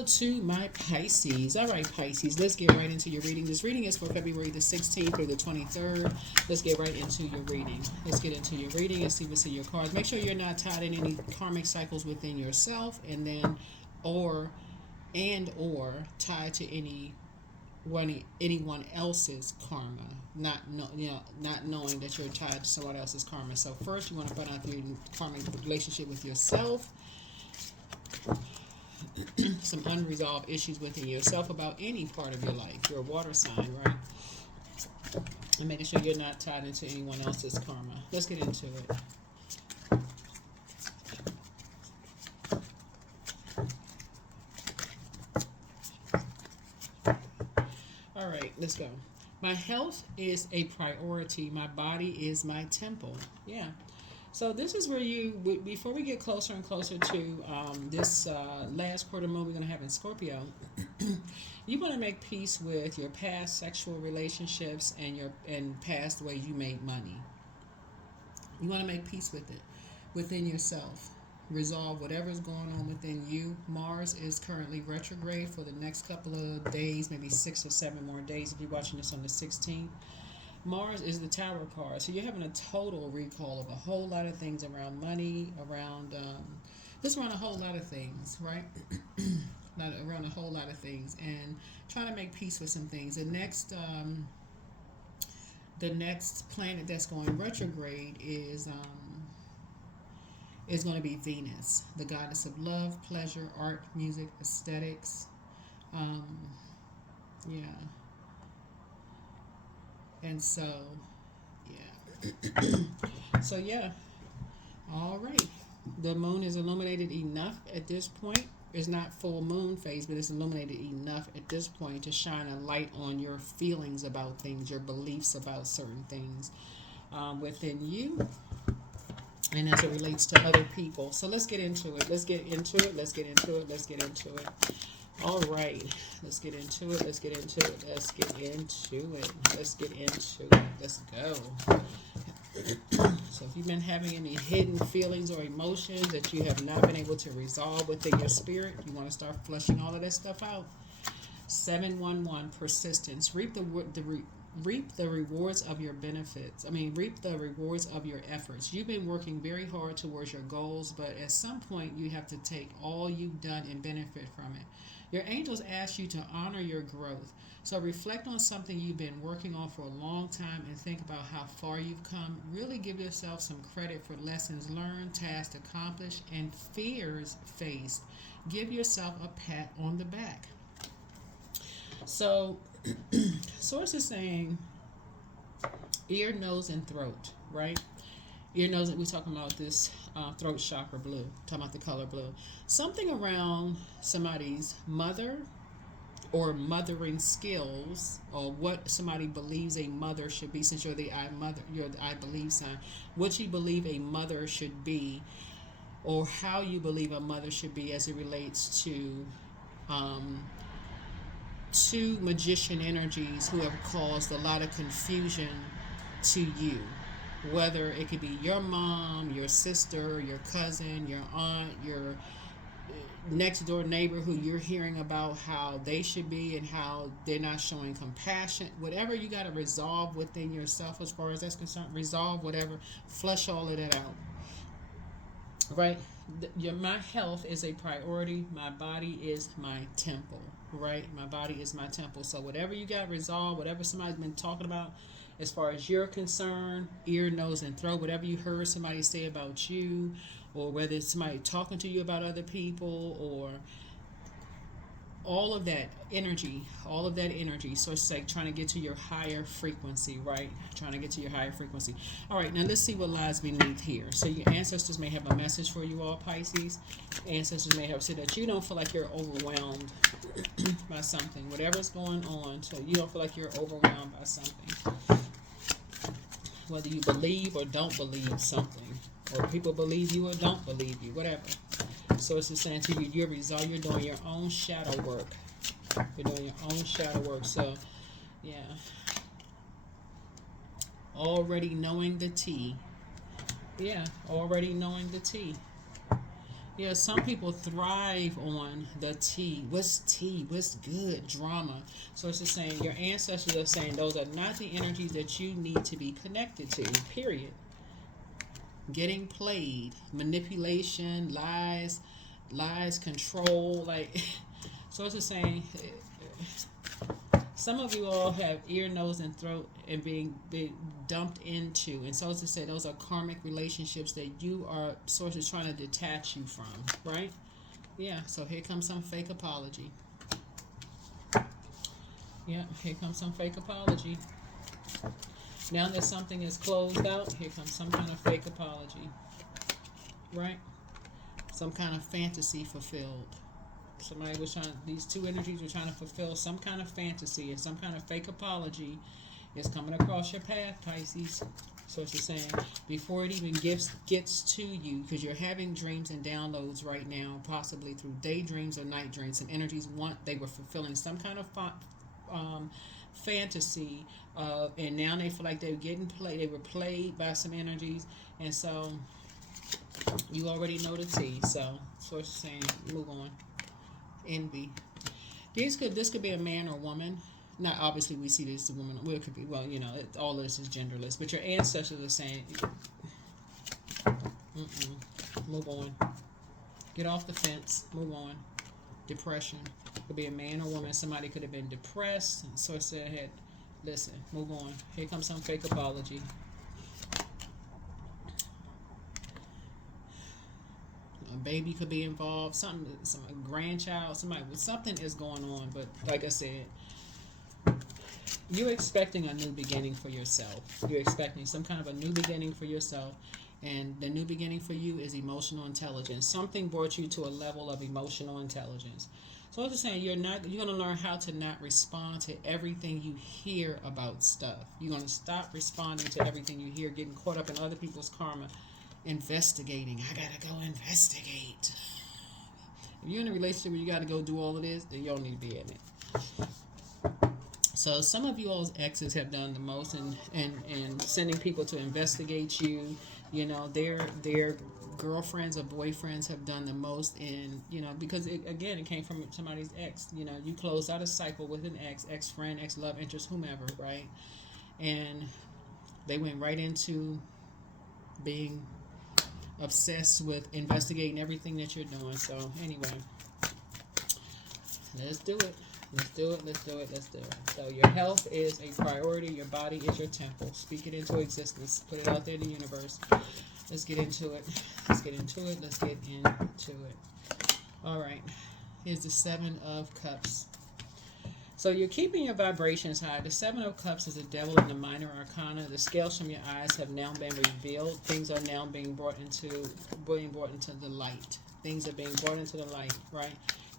Hello to my Pisces. All right, Pisces, let's get right into your reading. This reading is for February the 16th through the 23rd. Let's get right into your reading. Let's get into your reading and see what's in your cards. Make sure you're not tied in any karmic cycles within yourself, and then or tied to anyone else's karma, not knowing that you're tied to someone else's karma. So first, you want to find out your karmic relationship with yourself, some unresolved issues within yourself about any part of your life. You're a water sign, right? And making sure you're not tied into anyone else's karma. Let's get into it. All right, let's go. My health is a priority. My body is my temple. Yeah. So this is where you, before we get closer and closer to this last quarter moon we're going to have in Scorpio, you want to make peace with your past sexual relationships and past ways you made money. You want to make peace with it within yourself. Resolve whatever's going on within you. Mars is currently retrograde for the next couple of days, maybe 6 or 7 more days if you're watching this on the 16th. Mars is the Tower card, so you're having a total recall of a whole lot of things around money, around around a whole lot of things, right? Around a whole lot of things, and trying to make peace with some things. The next planet that's going retrograde is going to be Venus, the goddess of love, pleasure, art, music, aesthetics. Yeah. And so, yeah. So, yeah. All right. The moon is illuminated enough at this point. It's not full moon phase, but it's illuminated enough at this point to shine a light on your feelings about things, your beliefs about certain things within you, and as it relates to other people. So let's get into it. Let's get into it. Let's get into it. Let's get into it. All right, let's get into it. Let's get into it. Let's get into it. Let's get into it. Let's go. So if you've been having any hidden feelings or emotions that you have not been able to resolve within your spirit, you want to start flushing all of that stuff out. 711, persistence. Reap the rewards of your benefits. Reap the rewards of your efforts. You've been working very hard towards your goals, but at some point you have to take all you've done and benefit from it. Your angels ask you to honor your growth. So reflect on something you've been working on for a long time and think about how far you've come. Really give yourself some credit for lessons learned, tasks accomplished, and fears faced. Give yourself a pat on the back. So, source is saying ear, nose, and throat, right? Ear, nose, we're talking about this throat chakra blue, talking about the color blue. Something around somebody's mother or mothering skills, or what somebody believes a mother should be, since you're the I believe sign, what you believe a mother should be, or how you believe a mother should be as it relates to two magician energies who have caused a lot of confusion to you. Whether it could be your mom, your sister, your cousin, your aunt, your next door neighbor who you're hearing about how they should be and how they're not showing compassion. Whatever you got to resolve within yourself as far as that's concerned, resolve whatever, flush all of that out. Right? My health is a priority. My body is my temple. Right? My body is my temple. So whatever you got resolved, whatever somebody's been talking about, as far as you're concerned, ear, nose, and throat, whatever you heard somebody say about you, or whether it's somebody talking to you about other people, or all of that energy, so it's like trying to get to your higher frequency, right? Trying to get to your higher frequency. All right, now let's see what lies beneath here. So your ancestors may have a message for you all, Pisces. Ancestors may have said that you don't feel like you're overwhelmed by something, whatever's going on, so you don't feel like you're overwhelmed by something. Whether you believe or don't believe something, or people believe you or don't believe you, whatever. So it's just saying to you, you're doing your own shadow work. You're doing your own shadow work. So, yeah. Already knowing the tea. Yeah, already knowing the tea. Yeah, some people thrive on the tea. What's tea? What's good? Drama. So it's just saying your ancestors are saying those are not the energies that you need to be connected to, period. Getting played, manipulation, lies, control. Like, so it's just saying some of you all have ear, nose, and throat and being dumped into. And so to say, those are karmic relationships that you are sources trying to detach you from, right? Yeah, so here comes some fake apology. Yeah, here comes some fake apology. Now that something is closed out, here comes some kind of fake apology, right? Some kind of fantasy fulfilled. Somebody was trying, these two energies were trying to fulfill some kind of fantasy, and some kind of fake apology is coming across your path, Pisces. So it's just saying, before it even gets to you, because you're having dreams and downloads right now, possibly through daydreams or night dreams. Some energies they were fulfilling some kind of fantasy, and now they feel like they're getting played. They were played by some energies, and so you already know the tea. So it's saying, move on. Envy. This could be a man or woman. Not obviously we see this as a woman. Well, it could be. Well, all of this is genderless. But your ancestors are saying, move on. Get off the fence. Move on. Depression. Could be a man or woman. Somebody could have been depressed. And so said, listen, move on. Here comes some fake apology. A baby could be involved. Some grandchild. Something is going on. But like I said, you're expecting a new beginning for yourself. You're expecting some kind of a new beginning for yourself. And the new beginning for you is emotional intelligence. Something brought you to a level of emotional intelligence. So I'm just saying, you're going to learn how to not respond to everything you hear about stuff. You're going to stop responding to everything you hear, getting caught up in other people's karma. Investigating. I gotta go investigate. If you're in a relationship where you gotta go do all of this, then you don't need to be in it. So some of you all's exes have done the most in sending people to investigate you. Their girlfriends or boyfriends have done the most in, because it came from somebody's ex. You closed out a cycle with an ex-friend, ex-love interest, whomever, right? And they went right into being obsessed with investigating everything that you're doing. So anyway, let's do it. So your health is a priority. Your body is your temple. Speak it into existence. Put it out there in the universe. Let's get into it. All right. Here's the 7 of Cups. So you're keeping your vibrations high. The 7 of Cups is the devil in the minor arcana. The scales from your eyes have now been revealed. Things are now being brought into the light. Things are being brought into the light, right?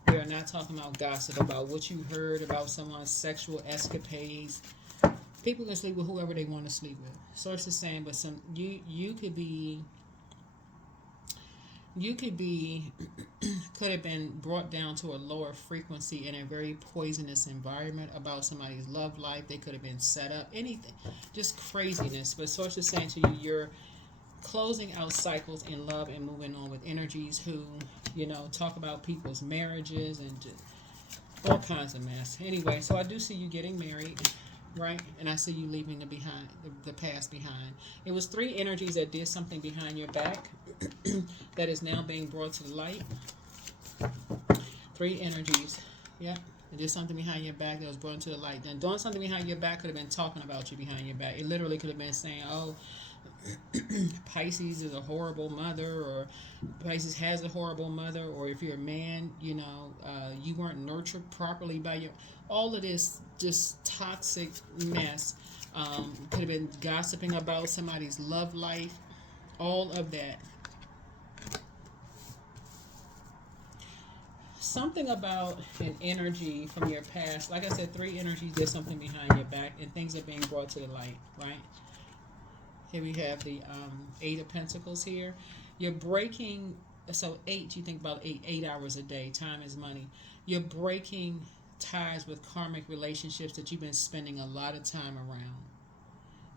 We are not talking about gossip, about what you heard about someone's sexual escapades. People can sleep with whoever they want to sleep with. So it's the same, but you could have been brought down to a lower frequency in a very poisonous environment about somebody's love life. They could have been set up, anything, just craziness. But source is saying to you, you're closing out cycles in love and moving on with energies who, talk about people's marriages and just all kinds of mess. Anyway, so I do see you getting married, right? And I see you leaving the past behind. It was 3 energies that did something behind your back that is now being brought to the light. 3 energies. Yep. It did something behind your back that was brought into the light. Then doing something behind your back could have been talking about you behind your back. It literally could have been saying, oh, Pisces is a horrible mother, or Pisces has a horrible mother, or if you're a man, you weren't nurtured properly by all of this just toxic mess. Could have been gossiping about somebody's love life, all of that. Something about an energy from your past. Like I said, 3 energies did something behind your back, and things are being brought to the light, right? Here we have the 8 of Pentacles here. You're breaking, so 8, you think about 8 hours a day. Time is money. You're breaking ties with karmic relationships that you've been spending a lot of time around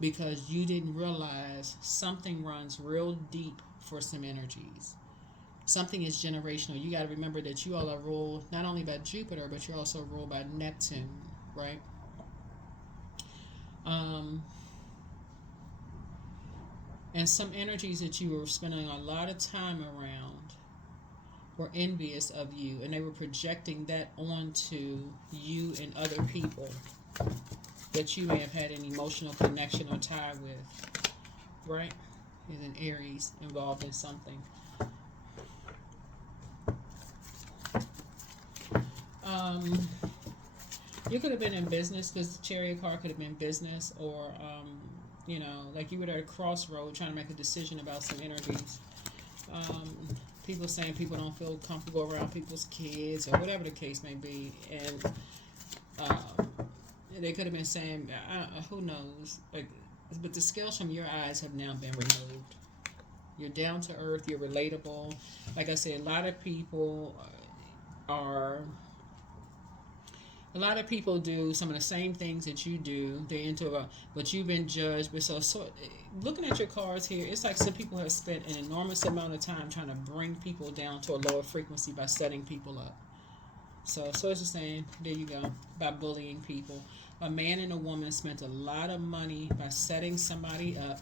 because you didn't realize something runs real deep for some energies. Something is generational. You got to remember that you all are ruled not only by Jupiter, but you're also ruled by Neptune, right? Um, and some energies that you were spending a lot of time around were envious of you, and they were projecting that onto you and other people that you may have had an emotional connection or tie with, right? Is an Aries involved in something. Um, you could have been in business, because the Chariot card could have been business, or like you were at a crossroad trying to make a decision about some energies. Um, People saying people don't feel comfortable around people's kids, or whatever the case may be, and um, they could have been saying, who knows? Like, but the scales from your eyes have now been removed. You're down to earth. You're relatable. Like I said, are a lot of people do some of the same things that you do. They're but you've been judged. But so looking at your cards here, it's like some people have spent an enormous amount of time trying to bring people down to a lower frequency by setting people up. So it's just saying, there you go, by bullying people. A man and a woman spent a lot of money by setting somebody up,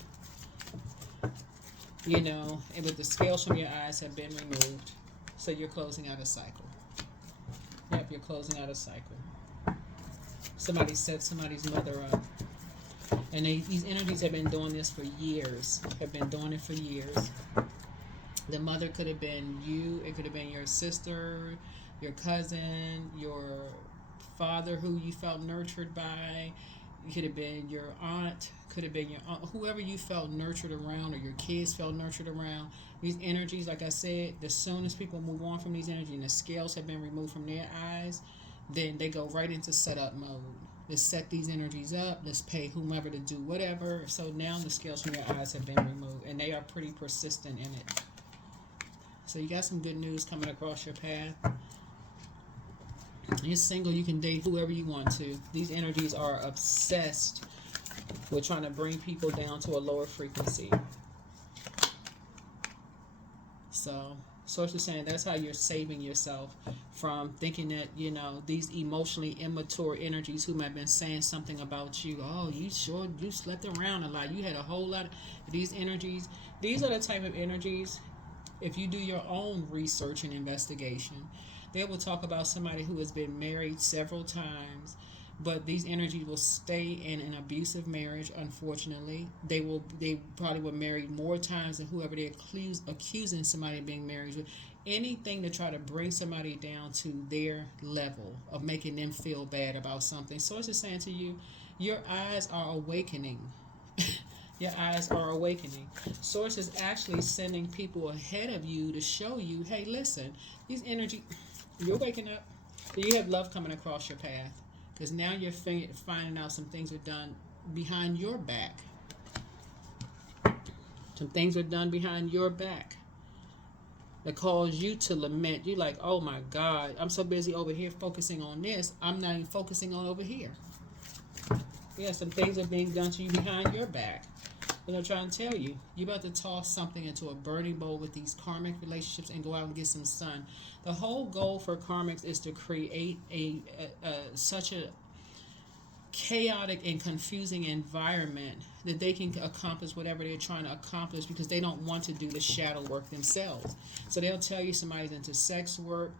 and with the scales from your eyes have been removed. So you're closing out a cycle. Yep, you're closing out a cycle. Somebody set somebody's mother up. And these energies have been doing this for years. Have been doing it for years. The mother could have been you. It could have been your sister, your cousin, your father who you felt nurtured by. It could have been your aunt. Could have been your aunt. Whoever you felt nurtured around, or your kids felt nurtured around. These energies, like I said, as soon as people move on from these energies and the scales have been removed from their eyes, then they go right into setup mode. Let's set these energies up. Let's pay whomever to do whatever. So now the scales from your eyes have been removed, and they are pretty persistent in it. So you got some good news coming across your path. You're single. You can date whoever you want to. These energies are obsessed with trying to bring people down to a lower frequency. So Source is saying that's how you're saving yourself from thinking that, these emotionally immature energies who might have been saying something about you. Oh, you slept around a lot. You had a whole lot of these energies. These are the type of energies, if you do your own research and investigation, they will talk about somebody who has been married several times, but these energies will stay in an abusive marriage. Unfortunately, they probably were married more times than whoever they're accusing somebody of being married with. Anything to try to bring somebody down to their level of making them feel bad about something. So it's just saying to you, your eyes are awakening. Your eyes are awakening. Source is actually sending people ahead of you to show you, hey, listen, these energy, you're waking up. You have love coming across your path. Because now you're finding out some things are done behind your back. Some things are done behind your back that cause you to lament. You're like, oh my God, I'm so busy over here focusing on this. I'm not even focusing on over here. Yeah, some things are being done to you behind your back. And I'm trying to tell you, you're about to toss something into a burning bowl with these karmic relationships and go out and get some sun. The whole goal for karmics is to create such a chaotic and confusing environment that they can accomplish whatever they're trying to accomplish, because they don't want to do the shadow work themselves. So they'll tell you somebody's into sex work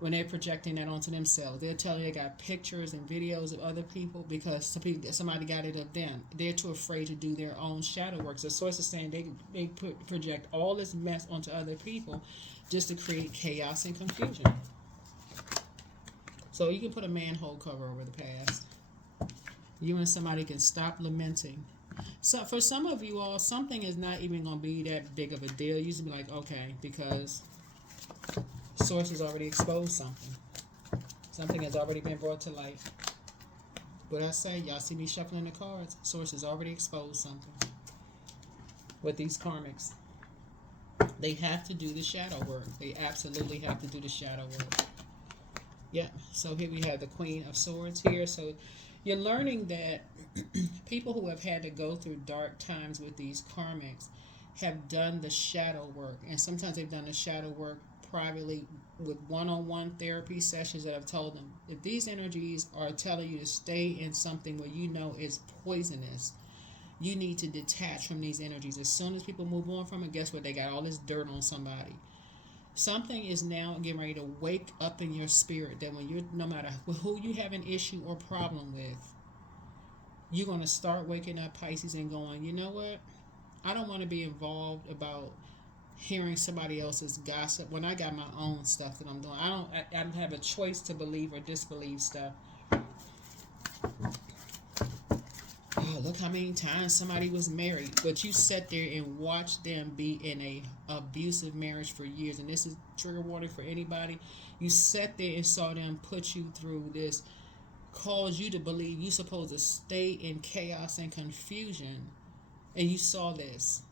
when they're projecting that onto themselves. They'll tell you they got pictures and videos of other people because somebody got it of them. They're too afraid to do their own shadow work. So the source is saying they project all this mess onto other people just to create chaos and confusion. So you can put a manhole cover over the past. You and somebody can stop lamenting. So for some of you all, something is not even going to be that big of a deal. You just be like, okay, because Source has already exposed something. Something has already been brought to light. But I say, y'all see me shuffling the cards. Source has already exposed something. With these karmics, they have to do the shadow work. They absolutely have to do the shadow work. Yeah, so here we have the Queen of Swords here. So you're learning that people who have had to go through dark times with these karmics have done the shadow work. And sometimes they've done the shadow work privately with one-on-one therapy sessions that have told them, if these energies are telling you to stay in something where you know is poisonous, you need to detach from these energies. As soon as people move on from it, guess what? They got all this dirt on somebody. Something is now getting ready to wake up in your spirit that when you're, no matter who you have an issue or problem with, you're going to start waking up, Pisces, and going, you know what? I don't want to be involved about hearing somebody else's gossip when I got my own stuff that I'm doing. I don't have a choice to believe or disbelieve stuff. Oh, look how many times somebody was married, but you sat there and watched them be in a abusive marriage for years. And this is trigger warning for anybody. You sat there and saw them put you through this, cause you to believe you're supposed to stay in chaos and confusion, and you saw this,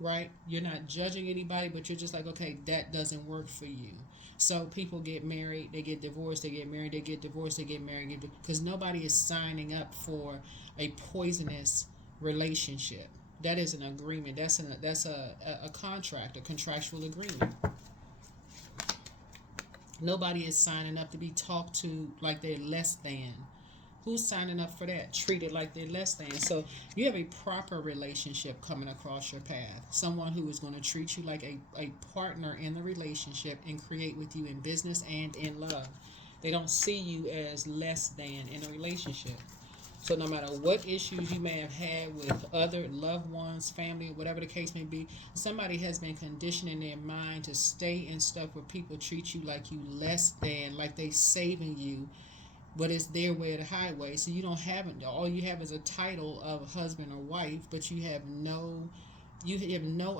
right? You're not judging anybody, but you're just like, okay, that doesn't work for you. So people get married, they get divorced, they get married, they get divorced, they get married, because nobody is signing up for a poisonous relationship. That is an agreement. That's a contract, a contractual agreement. Nobody is signing up to be talked to like they're less than. Who's signing up for that? Treated like they're less than. So you have a proper relationship coming across your path. Someone who is going to treat you like a partner in the relationship and create with you in business and in love. They don't see you as less than in a relationship. So no matter what issues you may have had with other loved ones, family, whatever the case may be, somebody has been conditioning their mind to stay in stuff where people treat you like you less than, like they saving you, but it's their way or the highway. So you don't have it. All you have is a title of husband or wife, but you have no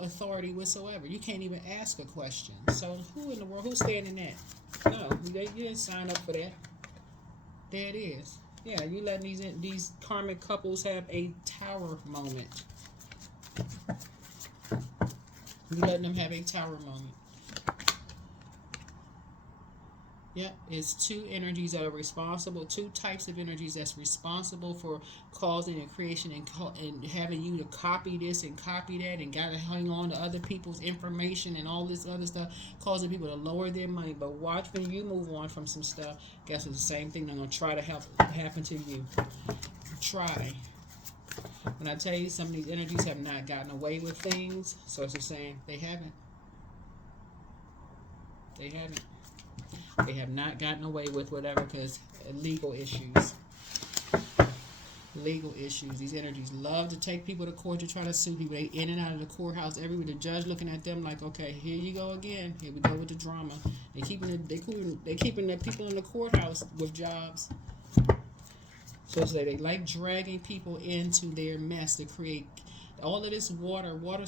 authority whatsoever. You can't even ask a question. So who in the world, who's standing that? No, you didn't sign up for that. There it is. Yeah, you letting these karmic couples have a tower moment. You letting them have a tower moment. Yep, it's two energies that are responsible, two types of energies that's responsible for causing and creation and having you to copy this and copy that and got to hang on to other people's information and all this other stuff, causing people to lower their money. But watch when you move on from some stuff, guess it's the same thing they're going to try to happen to you. Try. When I tell you some of these energies have not gotten away with things, so it's the same. They haven't. They haven't. They have not gotten away with whatever because legal issues. Legal issues. These energies love to take people to court to try to sue people. They in and out of the courthouse. Everywhere the judge looking at them like, okay, here you go again. Here we go with the drama. They keeping the people in the courthouse with jobs. So it's like they like dragging people into their mess to create all of this water. Water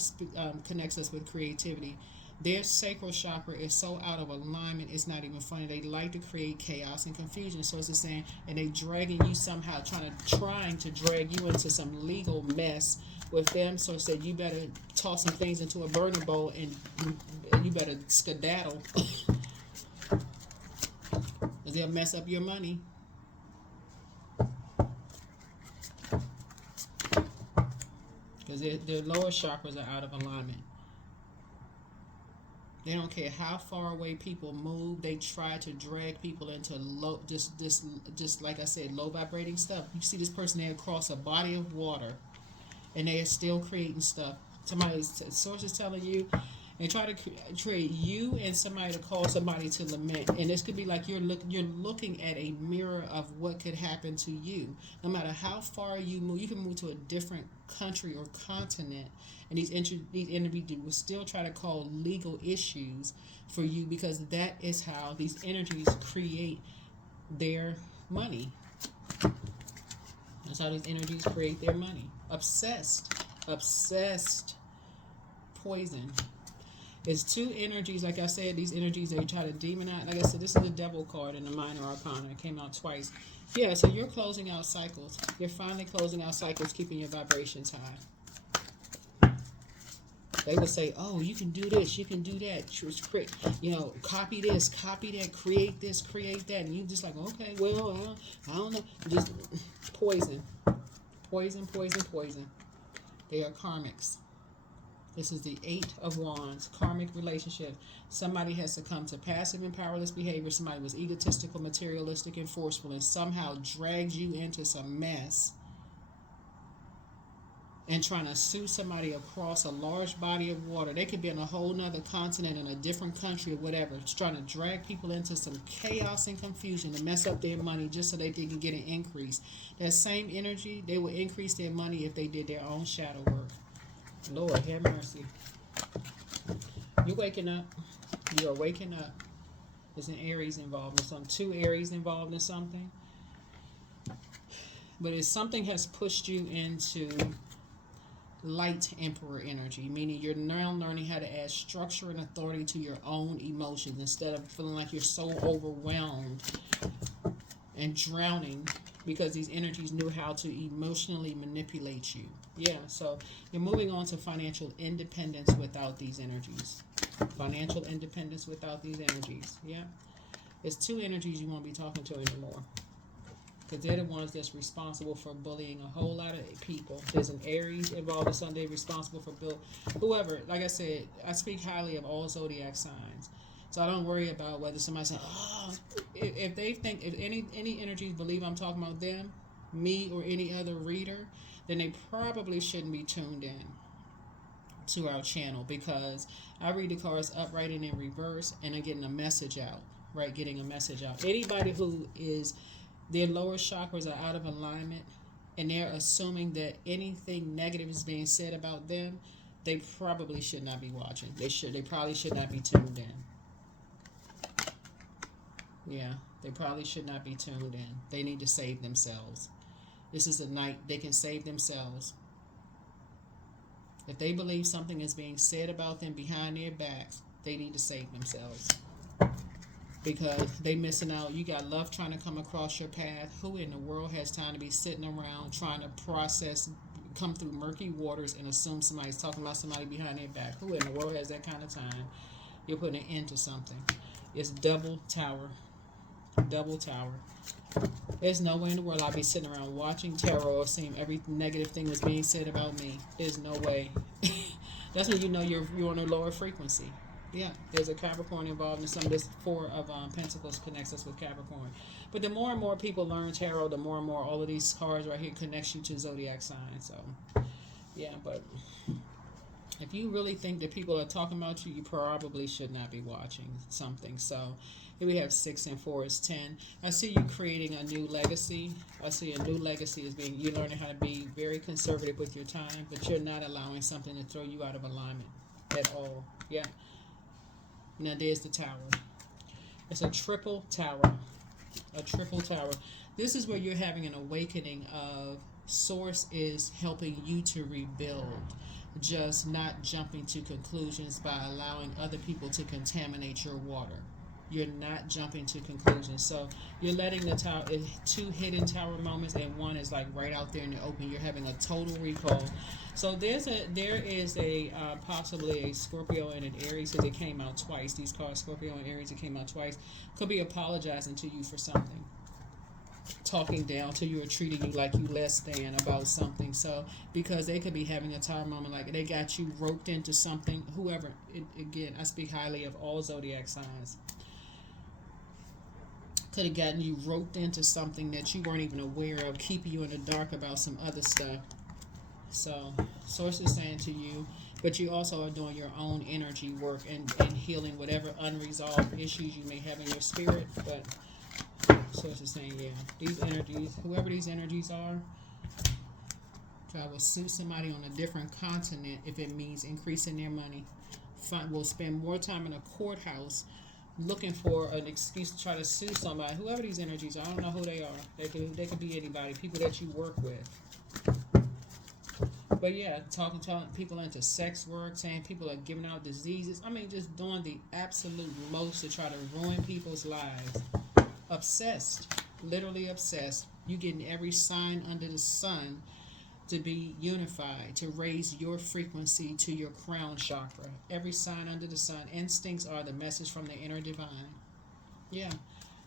connects us with creativity. Their sacral chakra is so out of alignment, it's not even funny. They like to create chaos and confusion. So it's the same, and they dragging you somehow, trying to drag you into some legal mess with them. So it said you better toss some things into a burner bowl and you better skedaddle, because they'll mess up your money. Because their lower chakras are out of alignment. They don't care how far away people move. They try to drag people into low, just like I said, low vibrating stuff. You see this person there across a body of water, and they are still creating stuff. Somebody's source is telling you, and try to create you and somebody to call somebody to lament. And this could be like you're looking at a mirror of what could happen to you. No matter how far you move, you can move to a different country or continent, and these individuals will still try to call legal issues for you, because that is how these energies create their money. That's how these energies create their money. Obsessed, poison. It's two energies, like I said, these energies they try to demonize. Like I said, this is the devil card in the minor arcana. It came out twice. Yeah, so you're closing out cycles. You're finally closing out cycles, keeping your vibrations high. They would say, oh, you can do this, you can do that. Copy this, copy that, create this, create that. And you just like, okay, well, I don't know. Just poison. Poison. They are karmics. This is the Eight of Wands, karmic relationship. Somebody has succumbed to passive and powerless behavior. Somebody was egotistical, materialistic, and forceful, and somehow dragged you into some mess and trying to sue somebody across a large body of water. They could be on a whole nother continent, in a different country or whatever. It's trying to drag people into some chaos and confusion to mess up their money just so they can get an increase. That same energy, they will increase their money if they did their own shadow work. Lord, have mercy. You're waking up. You are waking up. There's an Aries involved in something. Two Aries involved in something. But if something has pushed you into light emperor energy, meaning you're now learning how to add structure and authority to your own emotions instead of feeling like you're so overwhelmed and drowning because these energies knew how to emotionally manipulate you. Yeah, so you're moving on to financial independence without these energies. Financial independence without these energies. Yeah. It's two energies you won't be talking to anymore, because they're the ones that's responsible for bullying a whole lot of people. There's an Aries involved in something responsible for whoever. Like I said, I speak highly of all zodiac signs, so I don't worry about whether somebody says, "Oh," if they think, if any energies believe I'm talking about them, me, or any other reader, then they probably shouldn't be tuned in to our channel, because I read the cards upright and in reverse, and I'm getting a message out. Right, getting a message out. Anybody who is their lower chakras are out of alignment and they're assuming that anything negative is being said about them, they probably should not be watching. They probably should not be tuned in. Yeah, they probably should not be tuned in. They need to save themselves. This is a night they can save themselves. If they believe something is being said about them behind their backs, they need to save themselves, because they missing out. You got love trying to come across your path. Who in the world has time to be sitting around trying to process, come through murky waters and assume somebody's talking about somebody behind their back? Who in the world has that kind of time? You're putting an end to something. It's double tower. Double tower. There's no way in the world I'd be sitting around watching tarot or seeing every negative thing was being said about me. There's no way. That's when you know you're on a lower frequency. Yeah, there's a Capricorn involved in some of this. Four of Pentacles connects us with Capricorn. But the more and more people learn tarot, the more and more all of these cards right here connects you to zodiac signs. So, yeah, but if you really think that people are talking about you, you probably should not be watching something. So here we have 6 and 4 is 10. I see you creating a new legacy. I see a new legacy as being you learning how to be very conservative with your time, but you're not allowing something to throw you out of alignment at all. Yeah. Now there's the tower. It's a triple tower. A triple tower. This is where you're having an awakening of Source is helping you to rebuild. Just not jumping to conclusions by allowing other people to contaminate your water. You're not jumping to conclusions. So you're letting the tower, two hidden tower moments, and one is like right out there in the open. You're having a total recall. So there is a possibly a Scorpio and an Aries, because it came out twice. These cards, Scorpio and Aries, it came out twice. Could be apologizing to you for something, talking down to you or treating you like you less than about something. So because they could be having a tower moment, like they got you roped into something. Whoever, again, I speak highly of all zodiac signs. Could have gotten you roped into something that you weren't even aware of, keeping you in the dark about some other stuff. So Source is saying to you, but you also are doing your own energy work and healing whatever unresolved issues you may have in your spirit. But Source is saying, yeah, these energies, whoever these energies are, try will sue somebody on a different continent if it means increasing their money. Will spend more time in a courthouse looking for an excuse to try to sue somebody. Whoever these energies are, I don't know who they are. They could be anybody, people that you work with. But yeah, telling people into sex work, saying people are giving out diseases. I mean, just doing the absolute most to try to ruin people's lives. Obsessed, literally obsessed. You getting every sign under the sun to be unified, to raise your frequency to your crown chakra. Every sign under the sun. Instincts are the message from the inner divine. Yeah.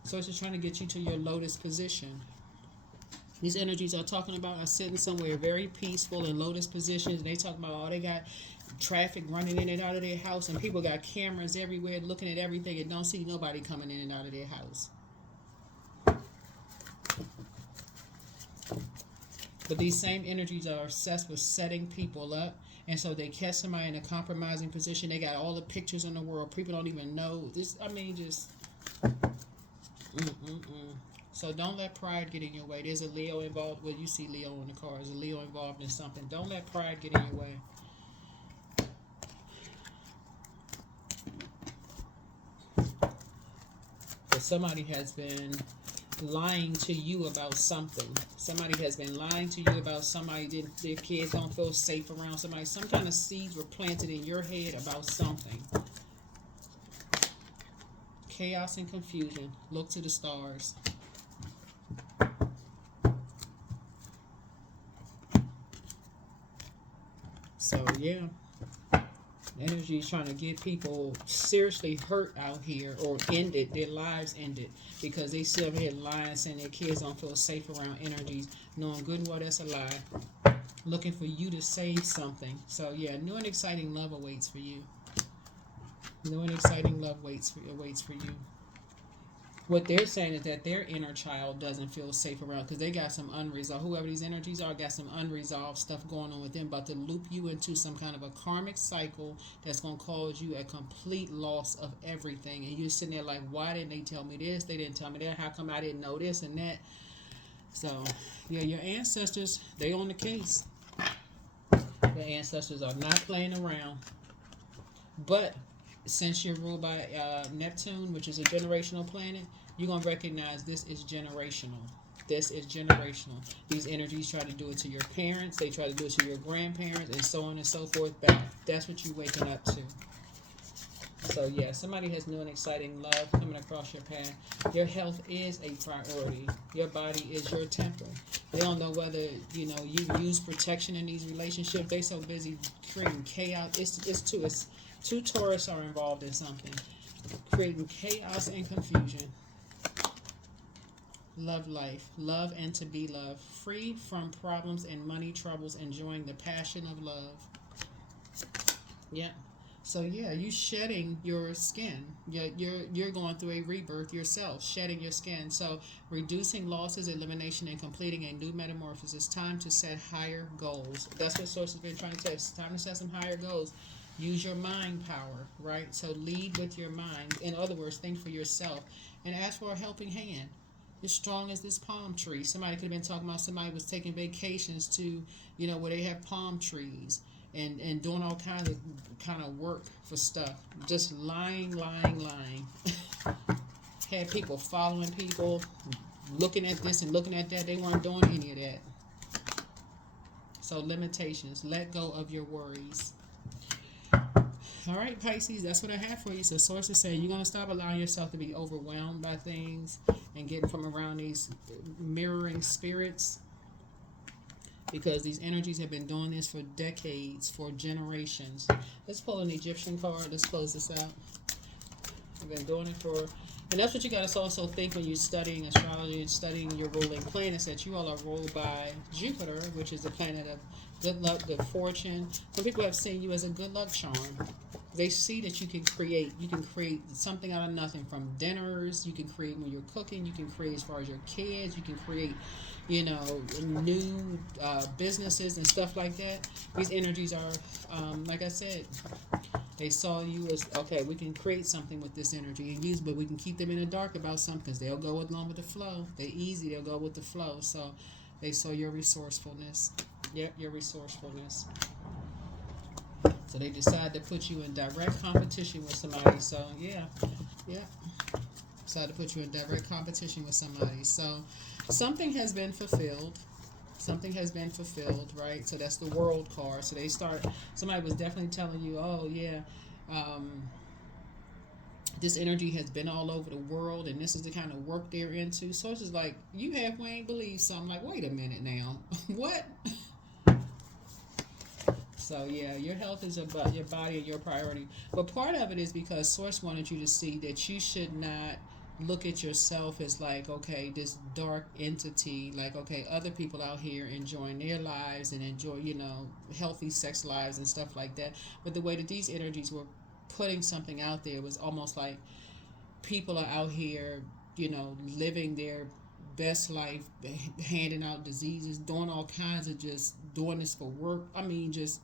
So it's just trying to get you to your lotus position. These energies are talking about are sitting somewhere very peaceful in lotus positions. They talk about, oh, they got traffic running in and out of their house, and people got cameras everywhere looking at everything and don't see nobody coming in and out of their house. But these same energies are obsessed with setting people up. And so they catch somebody in a compromising position. They got all the pictures in the world. People don't even know. This, I mean, just. So don't let pride get in your way. There's a Leo involved. Well, you see Leo on the card. There's a Leo involved in something. Don't let pride get in your way. But somebody has been lying to you about something. Somebody has been lying to you about somebody. Their kids don't feel safe around somebody. Some kind of seeds were planted in your head about something. Chaos and confusion. Look to the stars. So yeah, energy is trying to get people seriously hurt out here, or ended, their lives ended, because they sit up here lying, saying their kids don't feel safe around energies, knowing good and well that's a lie, looking for you to save something. So yeah, new and exciting love awaits for you. New and exciting love awaits for you. What they're saying is that their inner child doesn't feel safe around because they got some unresolved, whoever these energies are, got some unresolved stuff going on with them, about to loop you into some kind of a karmic cycle that's going to cause you a complete loss of everything. And you're sitting there like, why didn't they tell me this? They didn't tell me that. How come I didn't know this and that? So, yeah, your ancestors, they on the case. The ancestors are not playing around. But since you're ruled by Neptune, which is a generational planet, you're going to recognize this is generational. This is generational. These energies try to do it to your parents. They try to do it to your grandparents, and so on and so forth back. That's what you're waking up to. So, yeah, somebody has new and exciting love coming across your path. Your health is a priority. Your body is your temple. They don't know whether, you use protection in these relationships. They so busy creating chaos. It's two Taurus are involved in something, creating chaos and confusion. Love life. Love and to be loved. Free from problems and money troubles, enjoying the passion of love. Yeah. So yeah, you shedding your skin. You're going through a rebirth yourself, shedding your skin. So reducing losses, elimination, and completing a new metamorphosis. Time to set higher goals. That's what Source has been trying to tell us. It's time to set some higher goals. Use your mind power, right? So lead with your mind. In other words, think for yourself and ask for a helping hand. As strong as this palm tree. Somebody could have been talking about somebody was taking vacations to, where they have palm trees and doing all kind of work for stuff. Just lying. Had people following people, looking at this and looking at that. They weren't doing any of that. So limitations. Let go of your worries. All right, Pisces, that's what I have for you. So sources say you're going to stop allowing yourself to be overwhelmed by things and getting from around these mirroring spirits, because these energies have been doing this for decades, for generations. Let's pull an Egyptian card. Let's close this out. I've been doing it for... And that's what you got to also think when you're studying astrology and studying your ruling planets, that you all are ruled by Jupiter, which is the planet of good luck, good fortune. Some people have seen you as a good luck charm. They see that you can create something out of nothing, from dinners. You can create when you're cooking. You can create as far as your kids. You can create, new businesses and stuff like that. These energies are, like I said, they saw you as, okay, we can create something with this energy and use, but we can keep them in the dark about something because they'll go along with the flow. They're easy. They'll go with the flow. So they saw your resourcefulness. Yep, your resourcefulness. So they decide to put you in direct competition with somebody. So yeah. Decide to put you in direct competition with somebody. So something has been fulfilled. Something has been fulfilled, right? So that's the world card. So somebody was definitely telling you, oh yeah, this energy has been all over the world and this is the kind of work they're into. So it's just like, you halfway ain't believe something. Like, wait a minute now. What? So yeah, your health is about your body and your priority. But part of it is because Source wanted you to see that you should not look at yourself as like, okay, this dark entity, like, okay, other people out here enjoying their lives and enjoy, healthy sex lives and stuff like that. But the way that these energies were putting something out there was almost like people are out here, living their best life, handing out diseases, doing all kinds of, just doing this for work. I mean, just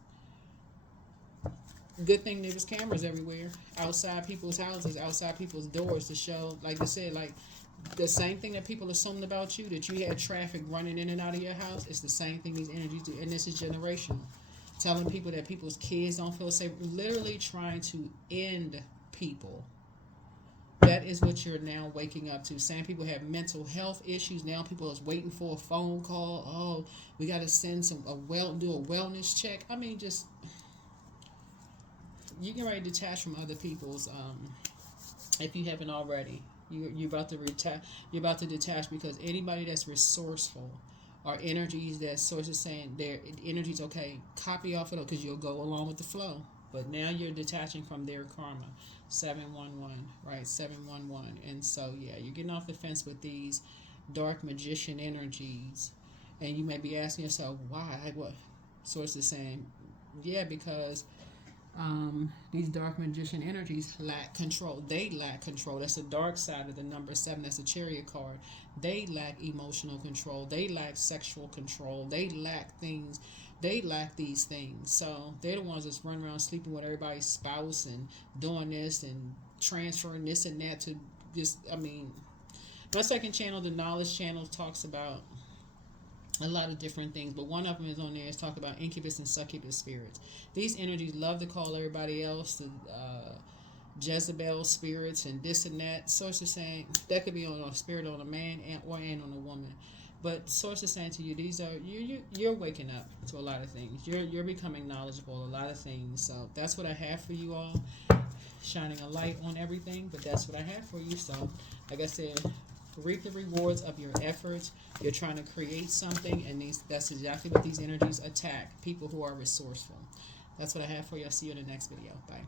good thing there was cameras everywhere, outside people's houses, outside people's doors, to show, like I said, like the same thing that people assumed about you, that you had traffic running in and out of your house. It's the same thing these energies do, and this is generational. Telling people that people's kids don't feel safe, literally trying to end people. That is what you're now waking up to. Saying people have mental health issues. Now people is waiting for a phone call. Oh, we got to send do a wellness check. I mean, just, you can already detach from other people's. If you haven't already, you're about to You're about to detach, because anybody that's resourceful, or energies that source is saying their energies, okay, copy off of it, because you'll go along with the flow. But now you're detaching from their karma. 711, right? 711. And so, yeah, you're getting off the fence with these dark magician energies. And you may be asking yourself, why? Like, what? Source is saying, yeah, because these dark magician energies lack control. They lack control. That's the dark side of the number 7. That's the chariot card. They lack emotional control. They lack sexual control. They lack things. They lack these things. So they're the ones that's running around sleeping with everybody's spouse and doing this and transferring this and that to just, I mean, my second channel, the knowledge channel, talks about a lot of different things, but one of them is on there is talk about incubus and succubus spirits. These energies love to call everybody else the Jezebel spirits and this and that. Source is saying that could be on a spirit on a man and on a woman. But source is saying to you, these are you're waking up to a lot of things. You're becoming knowledgeable a lot of things. So that's what I have for you all, shining a light on everything. But that's what I have for you. So, like I said, reap the rewards of your efforts. You're trying to create something, and that's exactly what these energies attack. People who are resourceful. That's what I have for you. I'll see you in the next video. Bye.